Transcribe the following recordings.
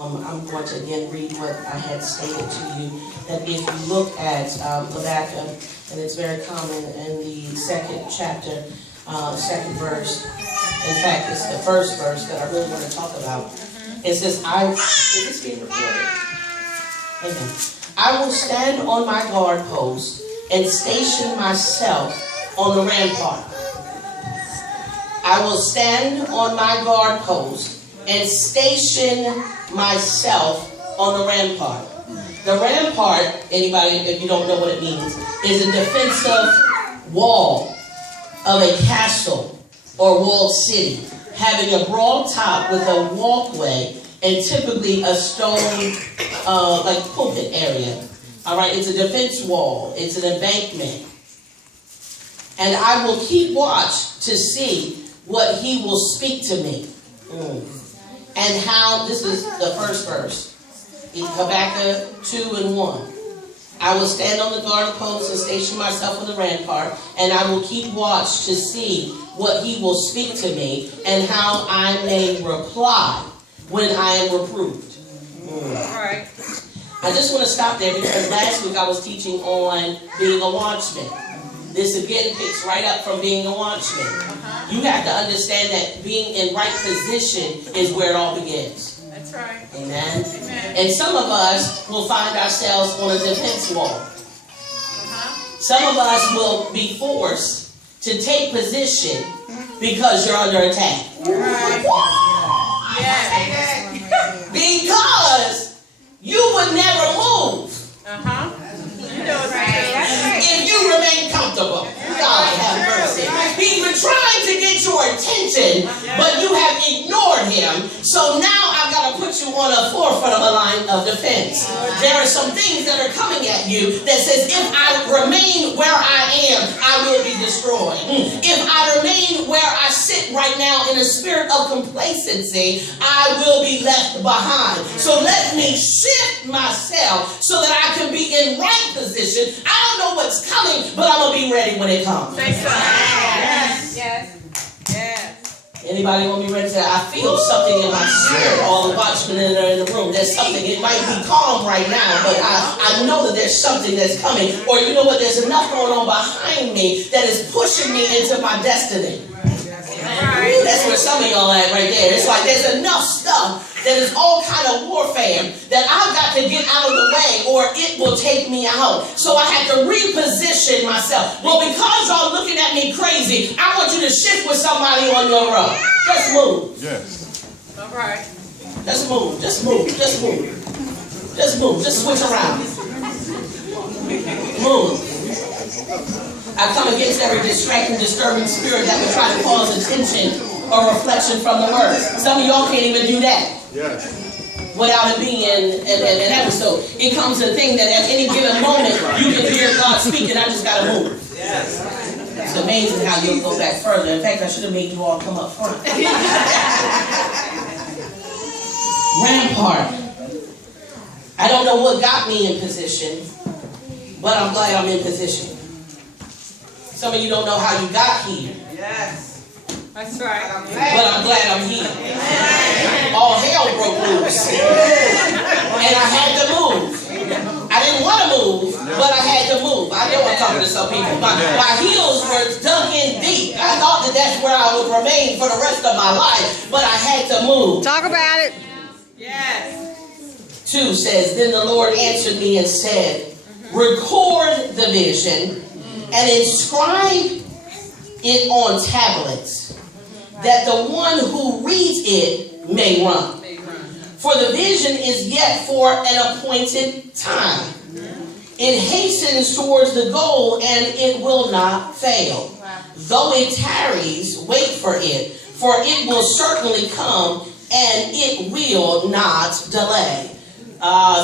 I'm going to again read what I had stated to you, that if you look at Habakkuk, and it's very common in the second chapter, second verse, in fact, it's the first verse that I really want to talk about. It says, is this being recorded? Amen. I will stand on my guard post and station myself on the rampart. I will stand on my guard post and station myself on the rampart. The rampart, anybody, if you don't know what it means, is a defensive wall of a castle or walled city, having a broad top with a walkway and typically a stone like pulpit area. All right, it's a defense wall. It's an embankment. And I will keep watch to see what he will speak to me. And how, this is the first verse, Habakkuk 2:1. I will stand on the guard post and station myself on the rampart, and I will keep watch to see what he will speak to me, and how I may reply when I am reproved. All right. I just want to stop there because last week I was teaching on being a watchman. This again picks right up from being a watchman. You have to understand that being in right position is where it all begins. That's right. Amen. Amen. And some of us will find ourselves on a defense wall. Some of us will be forced to take position because you're under attack. Right. Yeah. Because you would never move. You know it's right. If you remain comfortable. God have mercy. He's been trying to get your attention, but you have ignored him. So now I've got to put you on a forefront of a line of defense. There are some things that are coming at you that says, if I remain where I am, I will be destroyed. If I remain where I sit right now in a spirit of complacency, I will be left behind. So let me shift myself so that I can be in right position. I don't know what's coming, but I'm going to be ready when it comes. Say so. Yes. Yes. Yes. Anybody want me ready to? I feel something in my spirit. All the watchmen that are in the room. There's something. It might be calm right now, but I know that there's something that's coming. Or you know what? There's enough going on behind me that is pushing me into my destiny. Ooh, that's where some of y'all at right there. It's like there's enough stuff that is all kind of warfare that I've got to get out of the way or it will take me out. So I have to reposition myself. Well, because y'all looking at me crazy, I want you to shift with somebody on your road. Just move. Yes. All right. Just move. Just move. Just move. Just move. Just switch around. Move. I come against every distracting, disturbing spirit that would try to cause attention or reflection from the word. Some of y'all can't even do that. Yes. Without it being an episode. It comes a thing that at any given moment you can hear God speaking. I just got to move. Yes. It's amazing how you'll go back further. In fact, I should have made you all come up front. Rampart. I don't know what got me in position, but I'm glad I'm in position. Some of you don't know how you got here. Yes. That's right. But I'm glad I'm here. All hell broke loose. And I had to move. I didn't want to move, but I had to move. I know I'm talking to some people. My heels were dug in deep. I thought that that's where I would remain for the rest of my life, but I had to move. Talk about it. Yes. 2 says, then the Lord answered me and said, record the vision and inscribe it on tablets, that the one who reads it may run. For the vision is yet for an appointed time. It hastens towards the goal, and it will not fail. Though it tarries, wait for it will certainly come, and it will not delay.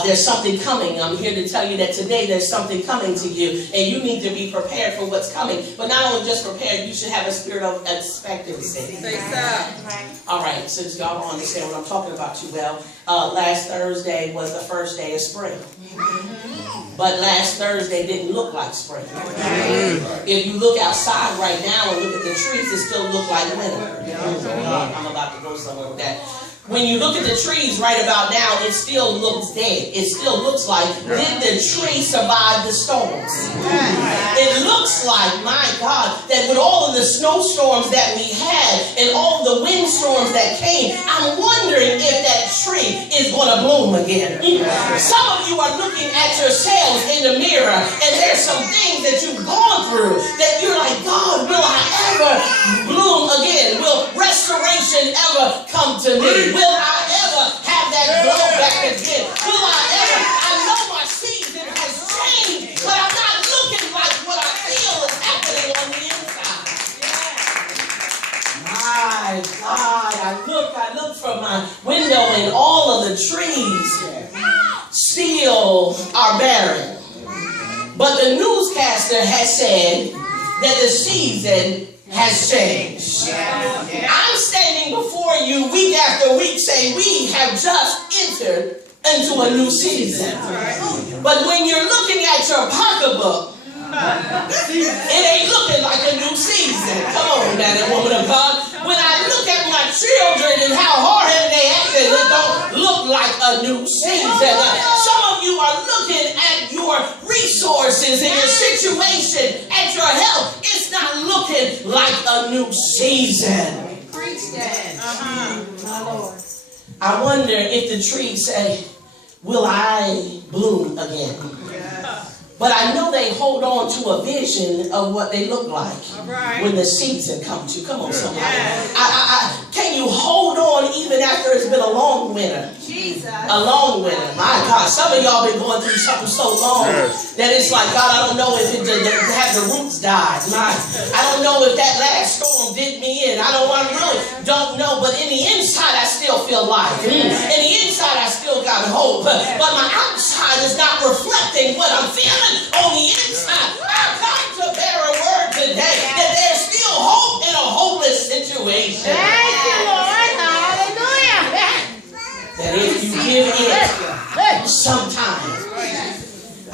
There's something coming. I'm here to tell you that today there's something coming to you, and you need to be prepared for what's coming. But not only just prepared, you should have a spirit of expectancy. Say so. All right, since y'all don't understand what I'm talking about too well, last Thursday was the first day of spring. But last Thursday didn't look like spring. If you look outside right now and look at the trees, it still look like winter. I'm about to go somewhere with that. when you look at the trees right about now, it still looks dead. It still looks like, did the tree survive the storms? It looks like, my God, that with all of the snowstorms that we had and all the windstorms that came, I'm wondering if that tree is going to bloom again. Some of you are looking at yourselves in the mirror, and there's some things that you've gone through that you're like, God, will I ever bloom again? Will restoration ever come to me? Will I ever have that glow back again? Will I ever? I know my season has changed, but I'm not looking like what I feel is happening on the inside. My God, I look from my window and all of the trees still are barren. But the newscaster has said that the season has changed. I'm standing before you week after week saying we have just entered into a new season. But when you're looking at your pocketbook, it ain't looking like a new season. Come on, man and woman of God. When I look at my children and how hard-headed they acted, it don't look like a new season. Some of you are looking at your resources and your situation, at your health. It's not looking like a new season. Preach that. My Lord. I wonder if the trees say, will I bloom again? But I know they hold on to a vision of what they look like when the season comes to. Come on, somebody. Can you hold on even after it's been a long winter? Jesus. A long winter. My God, some of y'all been going through something so long that it's like, God, I don't know if have the roots died. I don't know if that last storm did me in. I really don't know. But in the inside, I still feel life. In the inside, I still got hope. But my outside is not reflecting what I'm feeling. On the inside, I've come to bear a word today that there's still hope in a hopeless situation. Thank you, Lord. Hallelujah. That if you give it some time,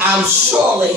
I'm surely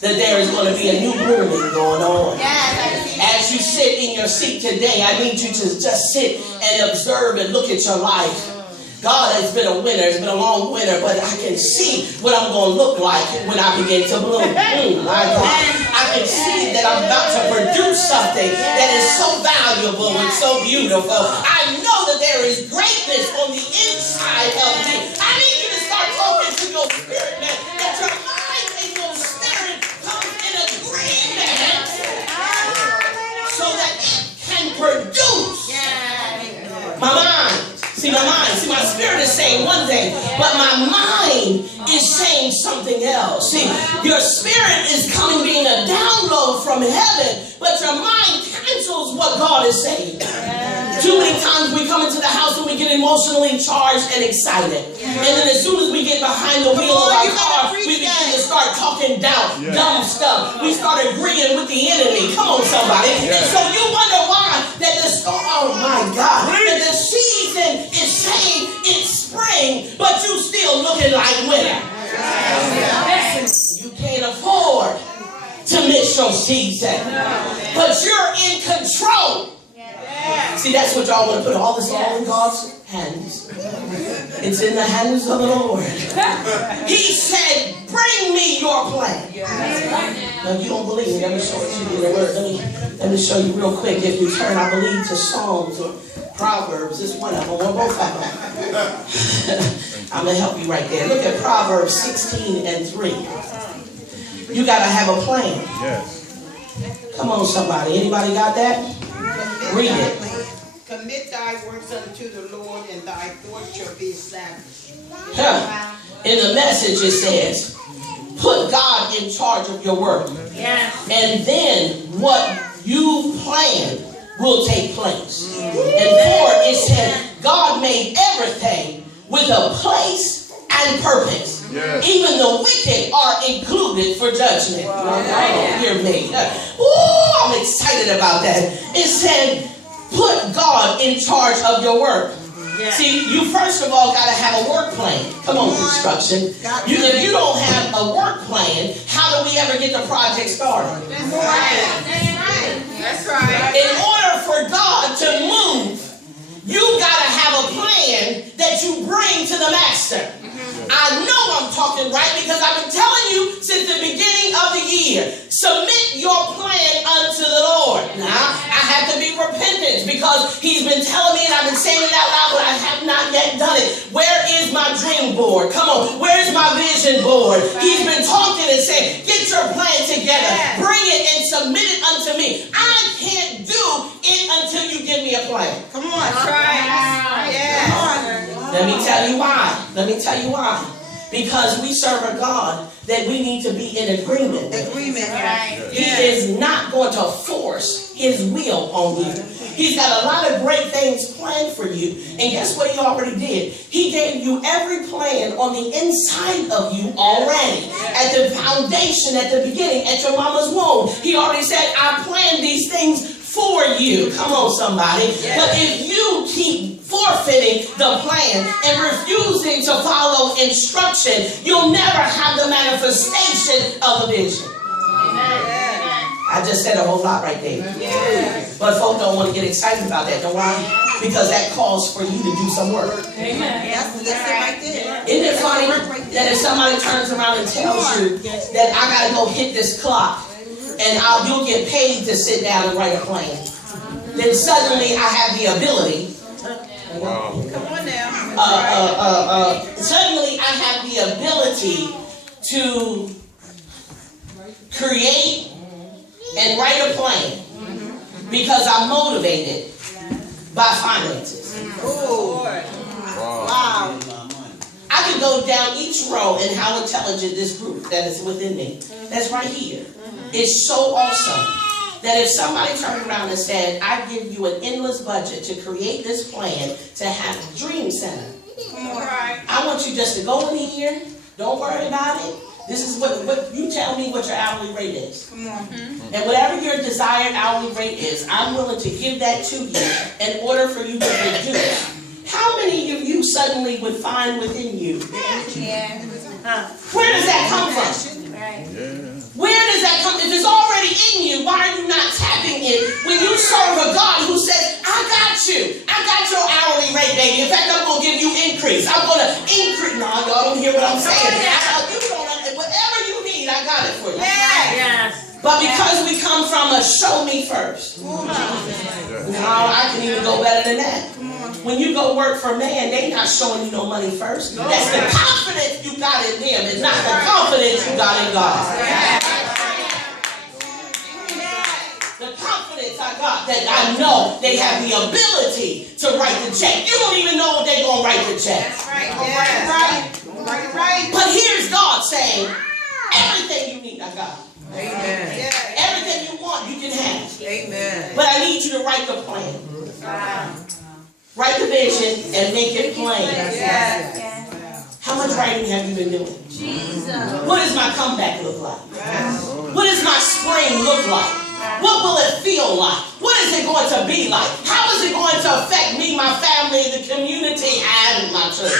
that there is going to be a new blooming going on. As you sit in your seat today, I need you to just sit and observe and look at your life. God, it's been a winter, it's been a long winter, but I can see what I'm going to look like when I begin to bloom. My God, I can see that I'm about to produce something that is so valuable and so beautiful. I know that there is greatness on the inside of me. I need you to start talking to your spirit, man, that your mind and your spirit come in agreement so that it can produce. My mind. See, my spirit is saying one thing, but my mind is saying something else. See, your spirit is coming being a download from heaven, but your mind cancels what God is saying. Too many times we come into the house and we get emotionally charged and excited. And then as soon as we get behind the wheel of our car, we begin to start talking dumb stuff. We start agreeing with the enemy. Come on, somebody. And so you wonder why that the storm, oh my God, that the season is saying it's spring, but you still looking like winter. You can't afford to miss your season, but you're in control. See, that's what y'all want to put all this all in God's hands. It's in the hands of the Lord. He said, bring me your plan. Now, you don't believe me. Let me show it to you in the word. Let me show you real quick. If you turn, I believe, to Psalms or Proverbs, it's one of them, or both of them. I'm going to help you right there. Look at Proverbs 16:3. You got to have a plan. Yes. Come on, somebody. Anybody got that? Read it. Commit thy works unto the Lord, and thy thoughts shall be established. In the Message, it says, put God in charge of your work. And then what you plan will take place. And 4, it said, God made everything with a place and purpose. Even the wicked are included for judgment. Hear me. Ooh, I'm excited about that. It said, put God in charge of your work. See, you first of all got to have a work plan. Come on, construction. If you don't have a work plan, how do we ever get the project started? That's right. In order for God to move, you got to have a plan plan that you bring to the master. I know I'm talking right because I've been telling you since the beginning of the year. Submit your plan unto the Lord. Now, I have to be repentant because he's been telling me and I've been saying it out loud, but I have not yet done it. Where is my dream board? Come on, where's my vision board? He's been talking and saying, get your plan together. Bring it and submit it unto me. I can't do it until you give me a plan. Come on. That's right. Yes. Come on. Let me tell you why. Let me tell you why. Because we serve a God that we need to be in agreement with. Agreement. He is not going to force his will on you. He's got a lot of great things planned for you. And guess what he already did? He gave you every plan on the inside of you already. At the foundation, at the beginning, at your mama's womb. He already said, I planned these things for you. Come on, somebody. But if you keep forfeiting the plan and refusing to follow instruction, you'll never have the manifestation of a vision. I just said a whole lot right there. But folks don't want to get excited about that, don't worry, because that calls for you to do some work. That's it right there. Isn't it funny that if somebody turns around and tells you that I got to go hit this clock and you'll get paid to sit down and write a plan, then suddenly I have the ability. Come on now. Suddenly I have the ability to create and write a plan because I'm motivated by finances. Wow. I could go down each row and how intelligent this group that is within me, that's right here, is so awesome that if somebody turned around and said, I give you an endless budget to create this plan to have a dream center. I want you just to go in here, don't worry about it. This is what you tell me what your hourly rate is. And whatever your desired hourly rate is, I'm willing to give that to you in order for you to produce. How many of you suddenly would find within you? Where does that come from? Where does that come? If it's already in you, why are you not tapping it when you serve a God who says, I got you. I got your hourly rate, baby. In fact, I'm going to give you increase. I'm going to increase. No, y'all don't hear what I'm saying. Whatever you need, I got it for you. But because we come from a show me first. No, I can even go better than that. When you go work for man, they not showing you no money first. That's the confidence you got in them. It's not the confidence you got in God. The confidence I got that I know they have the ability to write the check. You don't even know if they're going to write the check. Right. But here's God saying, everything you need, I got. Amen. Everything you want, you can have. Amen. But I need you to write the plan. Write the vision and make it plain. How much writing have you been doing? What does my comeback look like? What does my spring look like? What will it feel like? What is it going to be like? How is it going to affect me, my family, the community, and my church?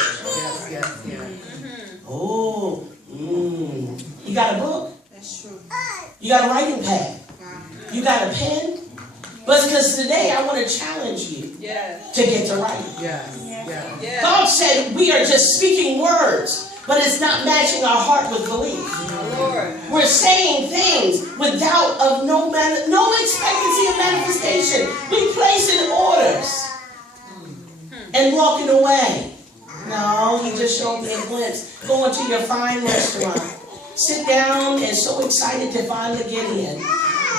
Oh, you got a book? That's true. You got a writing pad? You got a pen? But because today I want to challenge you to get to writing. God said we are just speaking words, but it's not matching our heart with belief. We're saying things with doubt of no expectancy of manifestation. We placing orders and walking away. No, he just showed me a glimpse. Going to your fine restaurant. Sit down and so excited to finally get in.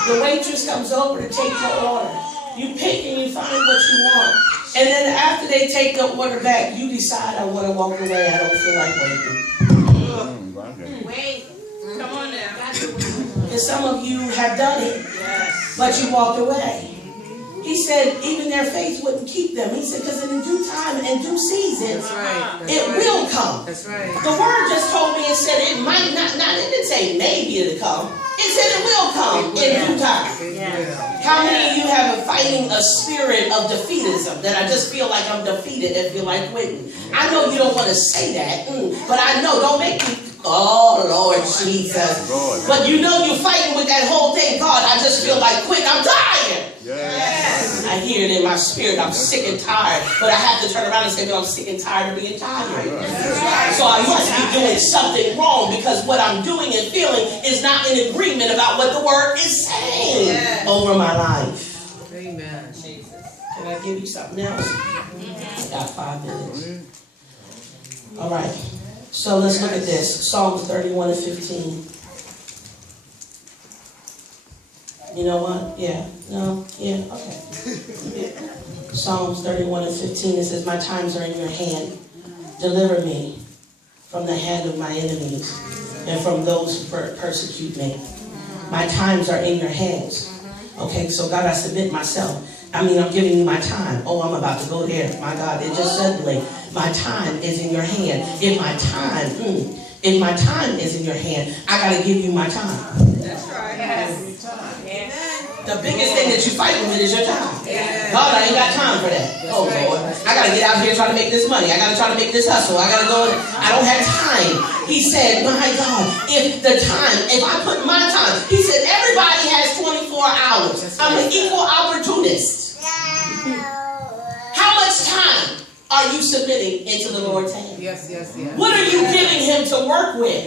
The waitress comes over to take your order. You pick and you find what you want. And then after they take the order back, you decide, I want to walk away. I don't feel like waiting. Wait. Come on now. And some of you have done it, but you walked away. He said even their faith wouldn't keep them. He said, because in due time and due season, it will come. That's right. The word just told me, it said it might not, it didn't say maybe it'll come. It said it will come in due time. How many of you have been fighting a spirit of defeatism, that I just feel like I'm defeated and feel like quitting? I know you don't want to say that, but I know, don't make me, oh Lord Jesus. But you know you're fighting with that whole thing, God, I just feel like quitting, I'm tired. I hear it in my spirit. I'm sick and tired. But I have to turn around and say, but I'm sick and tired of being tired. So I must be doing something wrong because what I'm doing and feeling is not in agreement about what the word is saying over my life. Amen. Can I give you something else? I got 5 minutes. All right. So let's look at this. Psalms 31 and 15. You know what? Yeah. No? Yeah. Okay. Psalms 31 and 15. It says, my times are in your hand. Deliver me from the hand of my enemies and from those who persecute me. My times are in your hands. Okay, so God, I submit myself. I'm giving you my time. Oh, I'm about to go there. My God, it just suddenly, my time is in your hand. If my time is in your hand, I got to give you my time. That's right. Yes. The biggest thing that you fight with is your time. God, I ain't got time for that. Oh, Lord. I got to get out here trying to make this money. I got to try to make this hustle. I got to go. I don't have time. He said, my God, if I put my time, he said, everybody has 24 hours. I'm an equal opportunist. How much time are you submitting into the Lord's hand? Yes. What are you giving him to work with?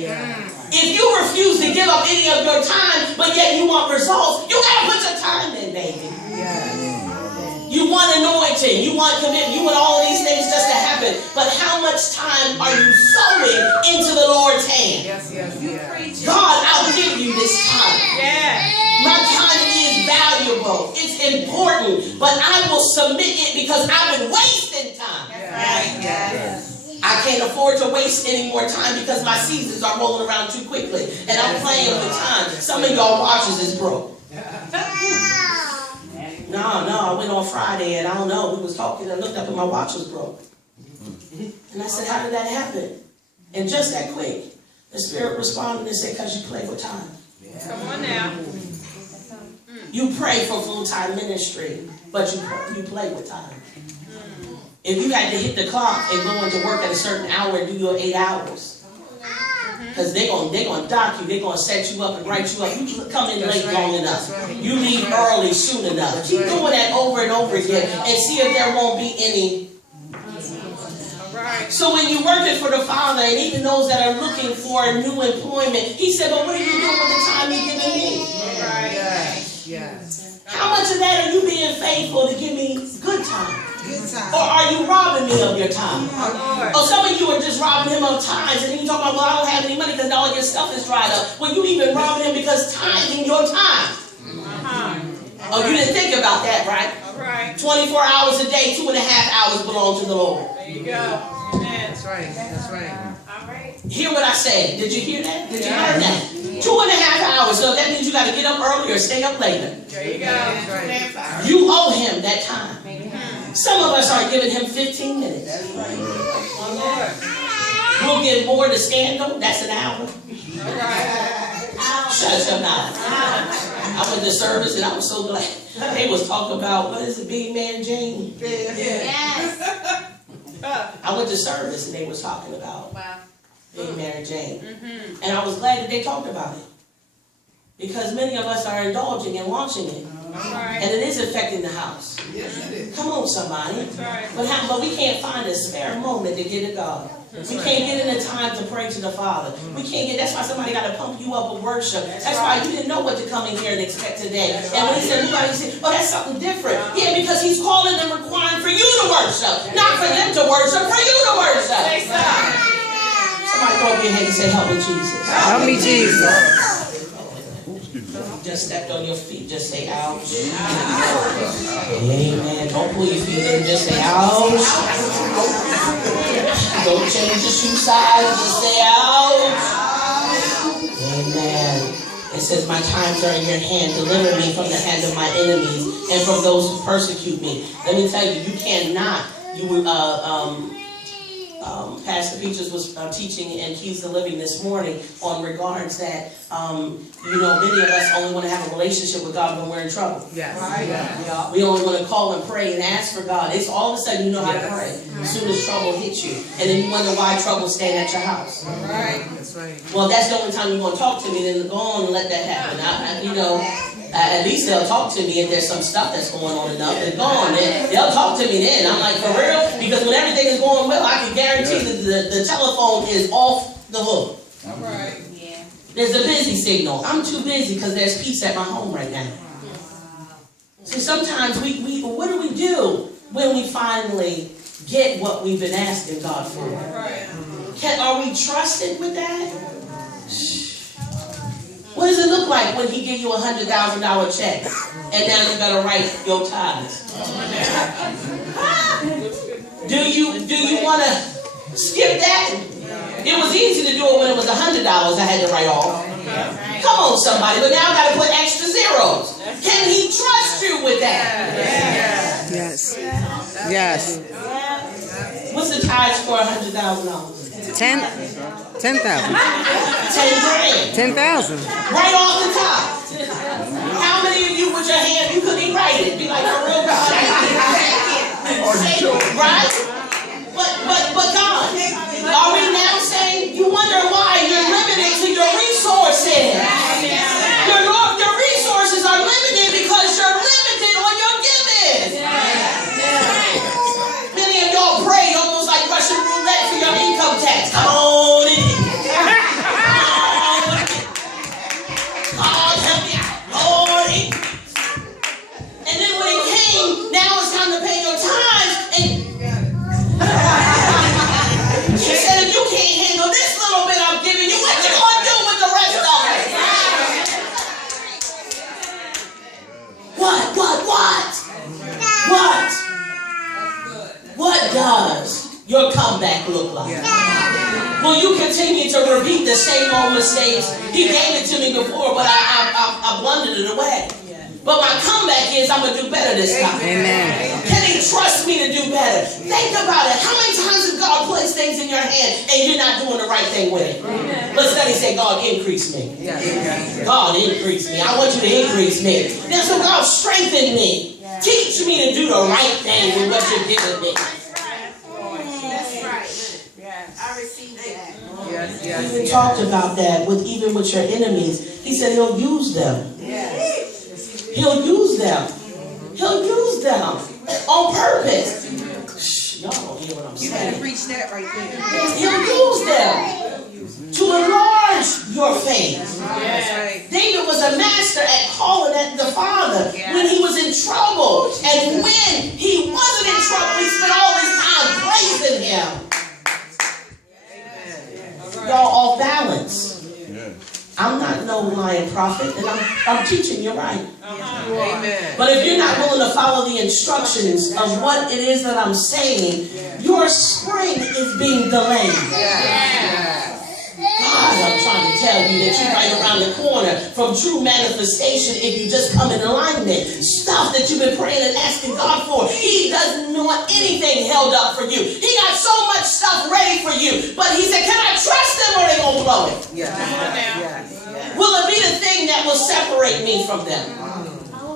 If you refuse to give up any of your time, but yet you want results, you got to put your time in, baby. You want anointing, you want commitment, you want all of these things just to happen. But how much time are you sowing into the Lord's hand? Yes. God, I'll give you this time. My time is valuable. It's important. But I will submit it because I've been wasting time. I can't afford to waste any more time because my seasons are rolling around too quickly. And I'm playing with time. Some of y'all watches is broke. No, I went on Friday and I don't know. We was talking and I looked up and my watch was broke. And I said, how did that happen? And just that quick, the Spirit responded and said, because you play with time. Come on now. You pray for full-time ministry, but you play with time. If you had to hit the clock and go into work at a certain hour and do your 8 hours, because they're gonna dock you, they're gonna set you up and write you up. You come in late long enough. You leave early soon enough. Keep doing that over and over again and see if there won't be any. So when you're working for the Father and even those that are looking for new employment, he said, but what are you doing with the time you're giving me? How much of that are you being faithful to give me good time? Or are you robbing me of your time? Or some of you are just robbing him of times and then you talk about, well, I don't have any money because all your stuff is dried up. Well, you even robbing him because tithing your time. Oh, you didn't think about that, right? 24 hours a day, 2.5 hours belong to the Lord. There you go. That's right. Hear what I said. Did you hear that? Did you hear that? 2.5 hours. So that means you got to get up early or stay up later. There you go. You owe him that time. Some of us are giving him 15 minutes. We'll give more to scandal. That's an hour. Shut your mouth. I went to service and I was so glad. They was talking about, what is it, Big Man Jane? I went to service and they was talking about Big Mary Jane. And I was glad that they talked about it. Because many of us are indulging and watching it. And it is affecting the house. Come on, somebody. But we can't find a spare moment to get to God. We can't get in the time to pray to the Father. We can't get, that's why somebody got to pump you up with worship. That's why you didn't know what to come in here and expect today. And when he said, everybody said, oh, that's something different. Yeah, because he's calling and requiring for you to worship. Not for them to worship, for you to worship. Somebody throw up your hand and say, help me, Jesus. Help me, Jesus. Just stepped on your feet. Just say, ouch. Amen. Don't pull your feet in. Just say, ouch. Don't change the shoe size. Just say, ouch. Amen. It says, my times are in your hand. Deliver me from the hand of my enemies and from those who persecute me. Let me tell you, you cannot. Pastor Peaches was teaching in Keys to Living this morning on regards that, many of us only want to have a relationship with God when we're in trouble. Yes. We only want to call and pray and ask for God. It's all of a sudden you know how to pray as soon as trouble hits you. And then you wonder why trouble staying at your house. That's right. Well, that's the only time you want to talk to me. Then go on and let that happen. At least they'll talk to me if there's some stuff that's going on enough. They're gone. They'll talk to me then. I'm like, for real? Because when everything is going well, I can guarantee that the telephone is off the hook. All right. Yeah. There's a busy signal. I'm too busy because there's peace at my home right now. See, sometimes what do we do when we finally get what we've been asking God for? Right. Are we trusted with that? What does it look like when he give you $100,000 check and now you gotta write your tithes? Do you want to skip that? It was easy to do it when it was $100 I had to write off. Come on, somebody, but now I got to put extra zeros. Can he trust you with that? Yes. Yes. What's the tithes for $100,000? 10,000. 10 grand. 10,000. Right off the top. How many of you with your hand, you couldn't even write it? Be like, for real, God. Right? But God, are we now saying, you wonder why you're limited to your resources? Your resources are limited because you're limited on your giving. Many of y'all pray almost like Russian roulette for your income tax. Come on in. God help me out. Lord, and then when it came, now it's time to pay your tithes. And she said, if you can't handle this little bit I'm giving you, what you gonna do with the rest of it? What does your comeback look like? Will you continue to repeat the same old mistakes? He gave it to me before, but I blundered it away. But my comeback is I'm going to do better this time. Amen. Can he trust me to do better? Think about it. How many times has God placed things in your hand and you're not doing the right thing with it? Let's study say, God, increase me. God, increase me. I want you to increase me. Then so God, strengthen me. Teach me to do the right thing with what you're giving me. That's right. Yes. I received that. We even talked about that even with your enemies. He said he'll use them. Yes. He'll use them. He'll use them on purpose. Y'all don't hear what I'm saying. You better preach that right there. He'll use them to enlarge your faith. Yes. David was a master at calling at the Father when he was in trouble. And when he wasn't in trouble, he spent all his time praising him. Y'all off balance. I'm not no lying prophet, and I'm teaching you right. Amen. But if you're not willing to follow the instructions of what it is that I'm saying, your spring is being delayed. God, I'm trying to tell you that you're right around the corner from true manifestation if you just come in alignment. Stuff that you've been praying and asking God for. He doesn't want anything held up for you. He got so much stuff ready for you. But he said, can I trust them or they gonna blow it? Will it be the thing that will separate me from them?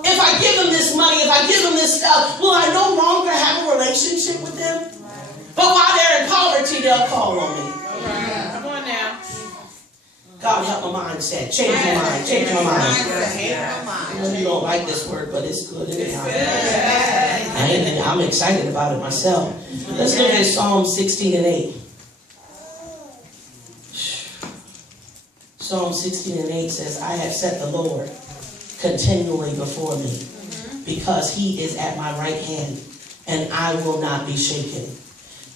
If I give them this money, if I give them this stuff, will I no longer have a relationship with them? But while they're in poverty, they'll call on me. Come on now. God help my mindset. Change my mind. Change my mind. I know you don't like this word, but it's good anyhow. I'm excited about it myself. Let's look at Psalm 16 and 8. Psalm 16 and 8 says, I have set the Lord continually before me, because he is at my right hand, and I will not be shaken.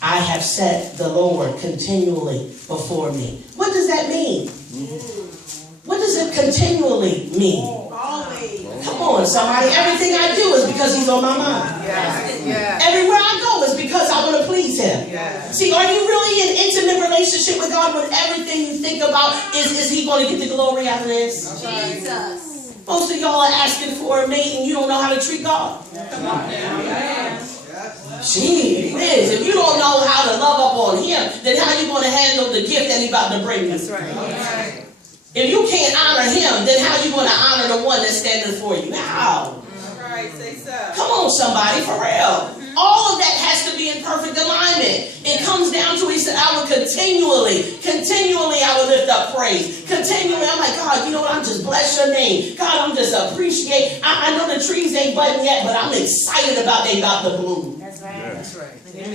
I have set the Lord continually before me. What does that mean? What does it continually mean? Always. Come on, somebody. Everything I do is because he's on my mind. Everywhere I go is because I want to please him. See, are you really in intimate relationship with God when everything you think about is he going to get the glory out of this? Jesus. Most of y'all are asking for a mate and you don't know how to treat God. Come on now. Gee whiz, if you don't know how to love up on him, then how are you going to handle the gift that he's about to bring you? That's right. If you can't honor him, then how are you going to honor the one that's standing for you? How? All right, say so. Come on, somebody, for real. All of that has has to be in perfect alignment. It comes down to, he said, I will continually I will lift up praise. Continually, I'm like, God, you know what, I'm just bless your name. God, I'm just appreciate. I know the trees ain't budding yet, but I'm excited about they about to bloom. That's right. That's right.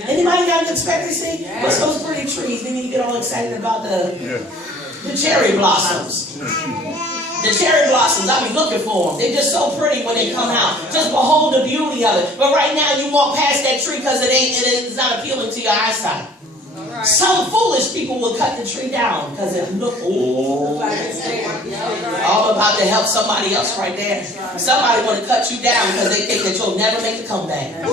Anybody got an expectancy? What's those pretty trees? Then you get all excited about the cherry blossoms. The cherry blossoms, I be looking for them. They're just so pretty when they come out. Just behold the beauty of it. But right now you walk past that tree because it's not appealing to your eyesight. Right. Some foolish people will cut the tree down because it look all about to help somebody else right there. Somebody want to cut you down because they think that you'll never make a comeback.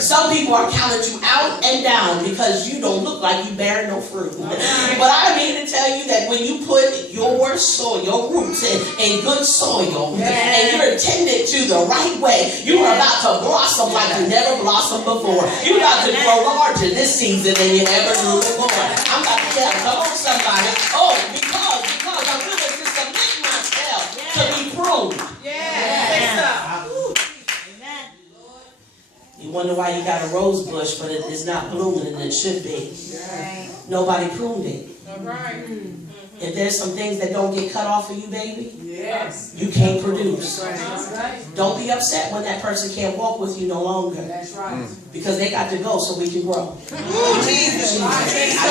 Some people are counting you out and down because you don't look like you bear no fruit. But I'm here to tell you that when you put your soil, your roots in good soil, and you're tended to the right way, you are about to blossom like you never blossomed before. You're about to grow larger this season than you ever grew before. I'm about to tell, come on somebody. Oh, because I'm willing to submit myself to be pruned. You wonder why you got a rose bush, but it is not blooming and it should be. Right. Nobody pruned it. Right. If there's some things that don't get cut off of you, baby, you can't produce. That's right. Don't be upset when that person can't walk with you no longer. That's right. Because they got to go so we can grow. Ooh, Jesus. I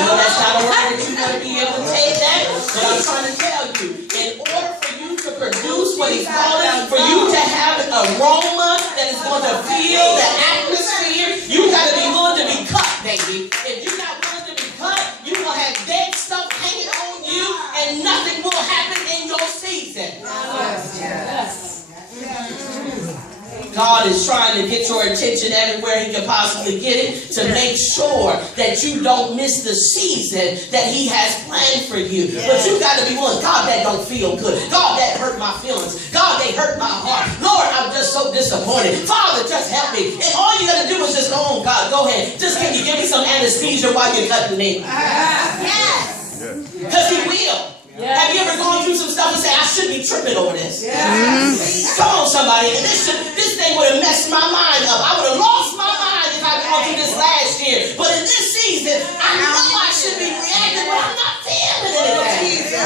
know that's not a word that you're going to be able to take that, but I'm trying to tell you, in order for you to produce what he's calling, for you to have an aroma that is going to feel the atmosphere, you got to be willing to be cut, baby. If you're not willing to be cut, you will have dead stuff hanging on you and nothing will happen in your season. God is trying to get your attention everywhere he can possibly get it to make sure that you don't miss the season that he has planned for you. But you got to be willing. God, that don't feel good. God, that hurt my feelings. God, they hurt my heart. Lord, I'm just so disappointed. Father, just help me. And all you got to do is just go on, God, go ahead. Just can you give me some anesthesia while you're cutting me? Yes. Because he will. Have you ever gone through some stuff and say, I shouldn't be tripping over this? Come on, somebody. This thing would have messed my mind up. I would have lost my mind if I'd gone through this last year. But in this season, I know I should be reacting, but I'm not feeling anything.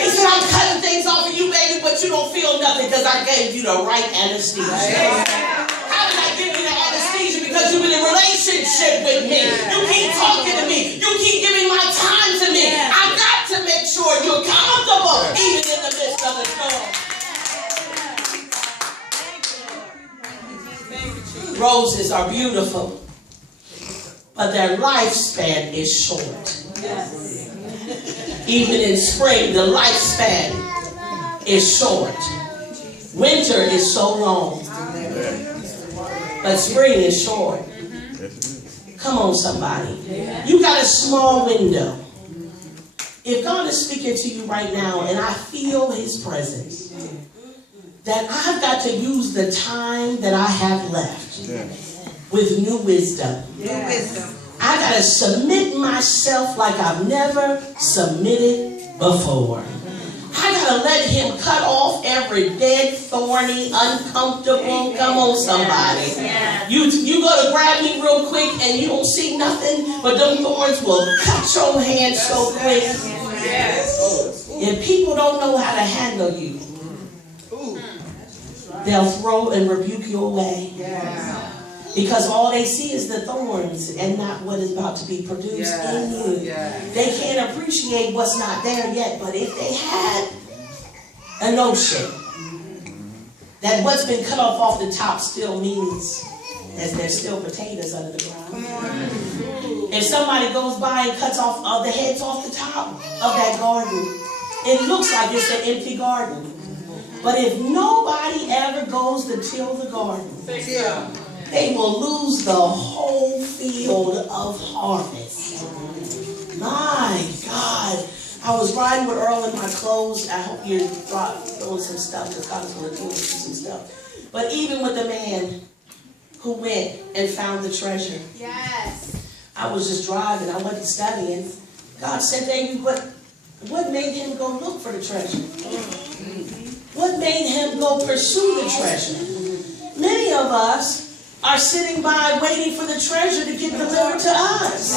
He said, I'm cutting things off of you, baby, but you don't feel nothing because I gave you the right anesthesia. How did I give you the anesthesia? Because you've been in a relationship with me. You keep talking to me. You keep giving my time to me. I got to make sure you're comfortable even in the midst of the storm. Roses are beautiful, but their lifespan is short. Even in spring, the lifespan is short. Winter is so long, but spring is short. Come on, somebody. You got a small window. If God is speaking to you right now and I feel his presence, that I've got to use the time that I have left with new wisdom. I got to submit myself like I've never submitted before. I got to let him cut off every dead, thorny, uncomfortable. Come on, somebody. You go to grab me real quick and you don't see nothing, but them thorns will cut your hand so quick. If people don't know how to handle you, they'll throw and rebuke you away. Because all they see is the thorns and not what is about to be produced in you. They can't appreciate what's not there yet, but if they had a notion that what's been cut off the top still means that there's still potatoes under the ground. If somebody goes by and cuts off the heads off the top of that garden, it looks like it's an empty garden. But if nobody ever goes to till the garden, they will lose the whole field of harvest. My God. I was riding with Earl in my clothes. I hope you're doing some stuff because God is going to do some stuff. But even with the man who went and found the treasure. I was just driving. I wasn't studying. God said, baby, what made him go look for the treasure? What made him go pursue the treasure? Many of us are sitting by waiting for the treasure to get delivered to us.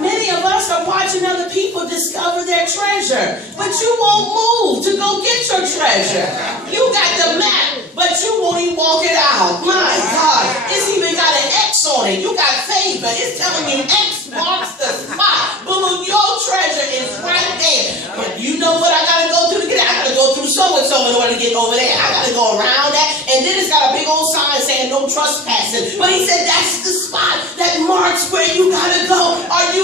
Many of us are watching other people discover their treasure, but you won't move to go get your treasure. You got the map, but you won't even walk it out. My God, it's even got an X on it. You got favor. It's telling you X marks the spot. Boom, your treasure is right there. But you know what I got to go through to get it? I got to go through so-and-so in order to get over there. I got to go around that. And then it's got a big old sign saying no trespassing. But he said that's the spot that marks where you got to go. Are you